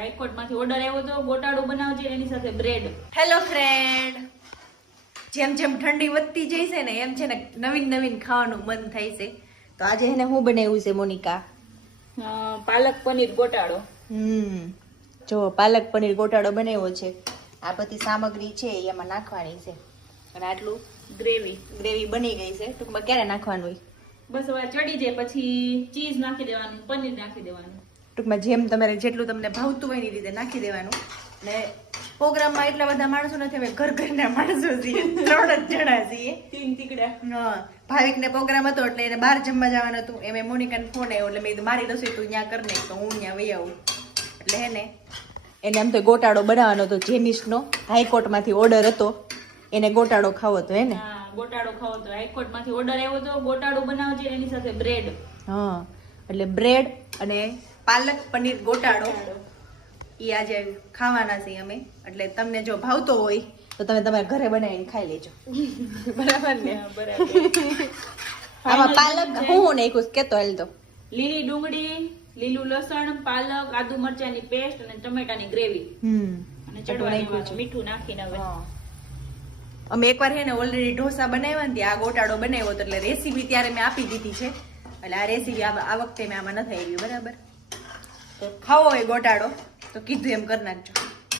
High court માંથી order આવ્યો તો ગોટાળો બનાવજે એની સાથે બ્રેડ. હેલો ફ્રેન્ડ, જેમ જેમ ઠંડી વધતી જાય છે ને એમ છે ને નવીન નવીન ખાવાનું મન થાય છે. તો આજે એને હું બનાવ્યું છે મોનિકા? પાલક પનીર ગોટાળો. જો પાલક પનીર ગોટાળો બનાવ્યો છે. આ બધી સામગ્રી છે એ એમાં નાખવાની છે અને આટલું ગ્રેવી બની ગઈ છે. ટૂંકમાં ક્યારે નાખવાનું હોય? બસ હવે ચડી જાય પછી ચીઝ નાખી દેવાનું, પનીર નાખી દેવાનું. ટૂંકમાં જેમ તમારે જેટલું તમને ભાવતું હોય એની રીતે નાખી દેવાનું. ને પ્રોગ્રામમાં એટલા બધા માણસો નથી, અમે ઘરના માણસો છીએ, 3 જ જણા છીએ. 3 તીકડા. ભાવિકને પ્રોગ્રામ હતો એટલે એને બહાર જમવા જવાનું હતું. એમ મોનિકાને ફોન આવ્યો એટલે મેં કીધું મારી રસોઈ તું ત્યાં કરી નાખ તો હું ત્યાં વહી આવું. એટલે હે ને એને આમ તો ગોટાળો બનાવવાનો હતો. જેનિશનો હાઈકોર્ટમાંથી ઓર્ડર હતો, એને ગોટાળો ખાવો હતો. હે ને ગોટાળો ખાવો તો હાઈકોર્ટ માંથી ઓર્ડર આવ્યો તો ગોટાળો બનાવજે એની સાથે બ્રેડ. એટલે બ્રેડ અને પાલક પનીર ગોટાળો એ આજે ખાવાના છીએ અમે. એટલે તમને જો ભાવતો હોય તો તમે તમારા ઘરે બનાવીને ખાઈ લેજો. બરાબર ને? બરાબર. આમાં પાલક હું નાખ્યું કેતો હાલ તો? લીલી ડુંગળી, લીલું લસણ, પાલક, આદુ મરચાની પેસ્ટ અને ટમેટાની ગ્રેવી. અને ચડવાનું મીઠું નાખીને હવે અમે એકવાર હે ને ઓલરેડી ઢોસા બનાવ્યા ને ત્યાં આ ગોટાળો બનાવ્યો હતો. એટલે રેસીપી ત્યારે મેં આપી દીધી છે. એટલે આ રેસીપી આ વખતે મેં આમાં નથી આવી. બરાબર? તો ખાવો હોય ગોટાળો તો કીધું એમ કરી નાખજો.